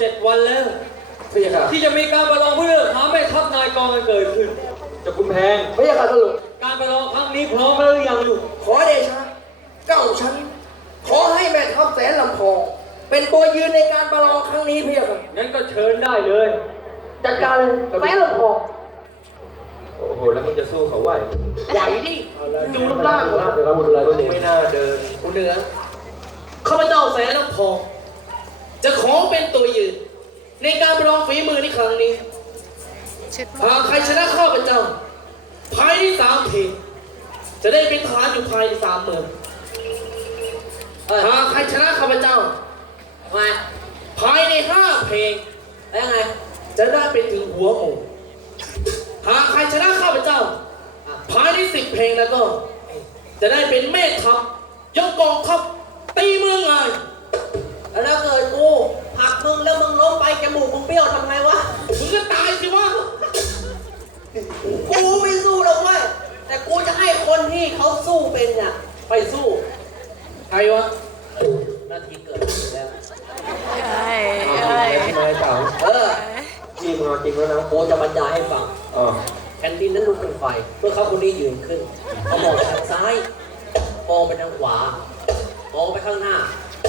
เจ็ดวันแล้วพี่ค่ะที่จะมีการประลองเพื่อเลือกหาแม่ทัพนายกองกันเกิดขึ้นเจะคุณแพงพี่ค่ะท่านลุงการประลองครั้งนี้พร้อมแล้วหรือยังลูกขอเดชะเก้าชั้นขอให้แม่ทัพแสนลำพอง เป็นตัวยืนในการประลองครั้งนี้พี่ครับงั้นก็เชิญได้เลย จัดการเลยแสนลำพองโอ้โห แล้วมึงจะสู้เขาไหวไหวดิดูรูปร่างของเราเดี๋ยวเราบุญอะไรก็ไม่น่าเดินคุณเหนือข้าพเจ้าแสนลำพอง จะขอเป็นตัวยืน ในการประลองฝีมือในครั้งนี้หากใครชนะข้าพเจ้า ภายในสามเพลงจะได้เป็นทหารอยู่ภายในสามเมืองหากใครชนะข้าพเจ้ามาภายในห้าเพลงแล้วยังไง จะได้เป็นถึงหัวหมู่หากใครชนะข้าพเจ้า ภายในสิบเพลงแล้วก็ จะได้เป็นแม่ทัพยกกองทัพตีเมืองไง แล้วถ้าเกิดกูผลักมึงแล้วมึงล้มไปจมูกมึงเปรี้ยวทำไงวะ มึงก็ตายสิวะกูไม่สู้หรอกเว้ยแต่กูจะให้คนที่เขาสู้เป็นน่ะไปสู้ ใครวะนาทีเกิดขึ้นแล้ว เอ้ยเอาเอ้ยจริงไหมเต๋าเออจริงเอาจริงแล้วนะกูจะบรรยายให้ฟัง อ๋อแผ่นดินนั้นลุกเป็นไฟ เมื่อเขาคนนี้ยืนขึ้นเขามองไปทางซ้าย มองไปทางขวา มองไปข้างหน้า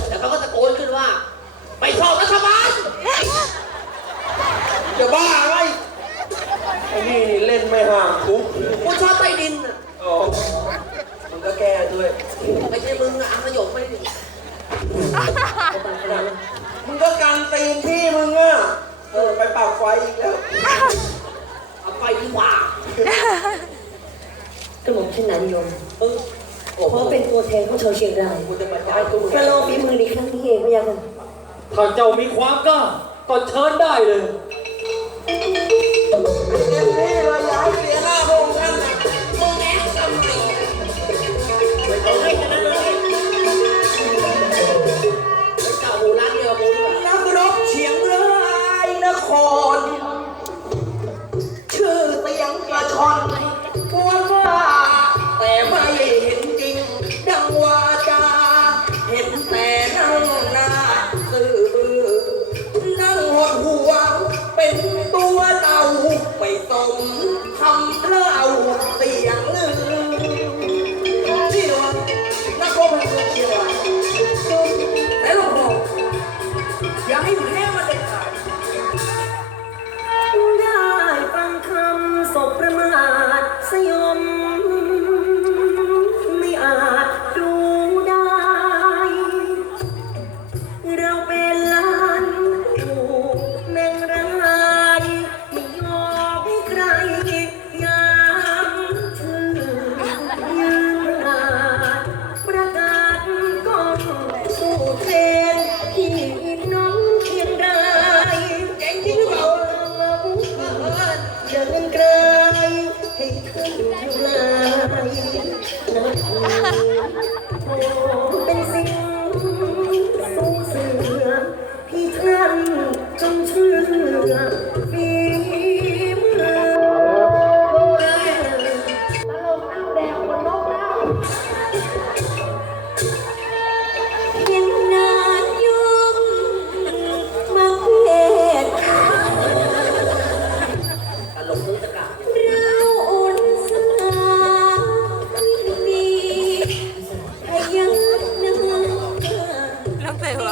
แล้วเขาก็ตะโกนขึ้นว่า ไม่ชอบรัฐบาลจะบ้าอะไรไอ้นี่นี่เล่นไม่ห่างคุกกูชอบใต้ดินน่ะอ๋อมึงก็แก้ด้วย ไม่ใช่มึงนะอังสยบไม่ได้มึงก็การตีนที่มึงอะ เออไปปรับไฟอีกแล้ว เอาไปดีกว่า กระหม่อมชื่อนายยมมึงโอ้ เพโหราะเป็นตัวแทนของชาวเชียงรายกูจะบรรยายกูประลองฝีมือในครั้งนี้เองพะยะค่ะถ้าเจ้ามีความกล้าก็เชิญได้เลยนี่เราย้ายเสียหน้าพ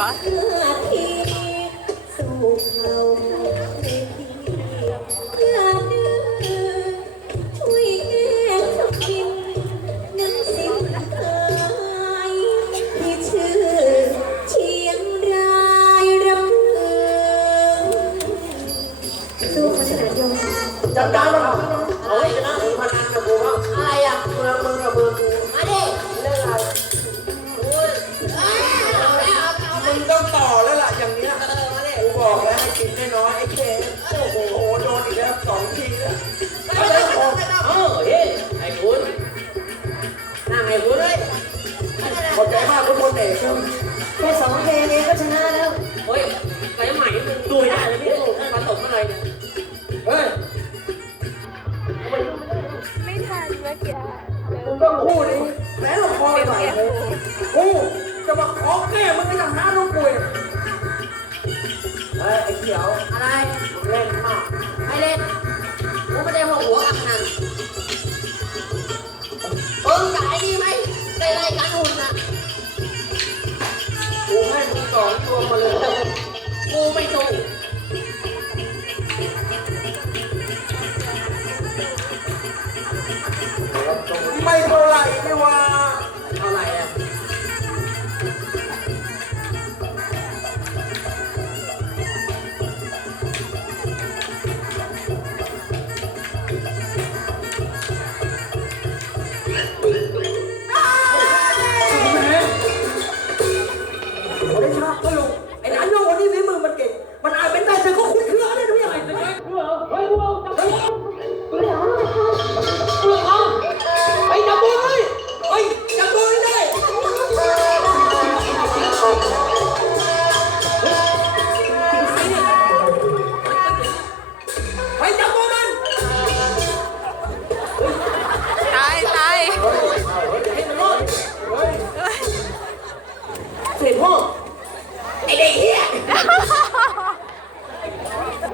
น้ แค่สองเพลงเองก็ชนะแล้วเฮ้ยไปใหม่มึงดูไม่ได้เลยพี่ผสมอะไรเนี่ยเฮ้ยไม่ทันเมื่อกี้มึงต้องพูดดิแม้เราพอไหวเลยกูจะมาขอแก้มึงไม่ทำหน้าลูกกูเองเฮ้ยไอ้ขียวอะไรเล่นมากไม่เล่นกูไม่ได้หัวหัวกับนัน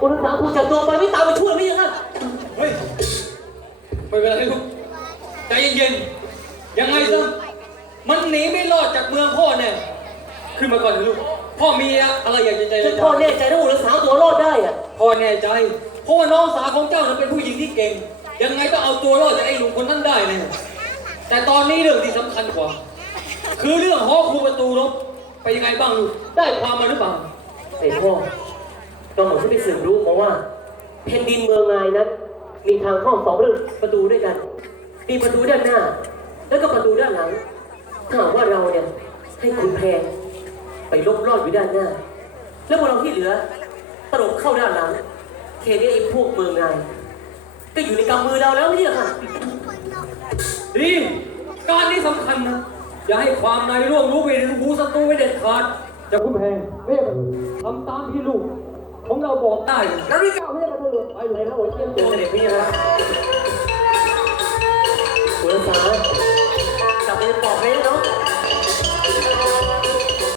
คุณถามคุณจับตัวไปไม่ตามไปช่วยไม่ยังไงเฮ้ยไม่เป็นไรลูกใจเย็นๆยังไงซะมันหนีไม่รอดจากเมืองพ่อเนี่ยขึ้นมาก่อนเถอะลูกพ่อมีอะไรอยากจะใจถ้าพ่อแน่ใจนะว่ารักษาตัวรอดได้อะพ่อแน่ใจ เพราะว่าน้องสาวของเจ้านั้นเป็นผู้หญิงที่เก่ง ยังไงก็เอาตัวรอดจากไอ้หนุ่มคนนั้นได้เนี่ยแต่ตอนนี้เรื่องที่สำคัญกว่า คือเรื่องหอคูประตูรบไปยังไงบ้างลูกได้ความมาหรือเปล่าเสร็จพ่อ ก็หมอที่ไปสืบรู้มาว่าแผ่นดินเมืองนายนั้น มีทางเข้าสองเรื่องประตูด้วยกัน มีประตูด้านหน้า แล้วก็ประตูด้านหลัง ถ้าหากว่าเราเนี่ยให้คุณแพงไปลบลอดอยู่ด้านหน้า แล้วพวกเราที่เหลือตลบเข้าด้านหลังเคนี้ไอ้พวกเมืองนายก็อยู่ในกำมือเราแล้วเนี่ยค่ะ ดีการนี้สำคัญนะ อย่าให้ความในร่วงรู้ไปถึงหูศัตรูไม่เด็ดขาด จะคุณแพงเรียกทำตามที่ลูก ของเราบอกได้แล้วที่เก่าเนี่ยก็ต้องลุไปอยู่ในพระโอษฐ์เชื่อมตัวเด็กพี่นะคุณสาว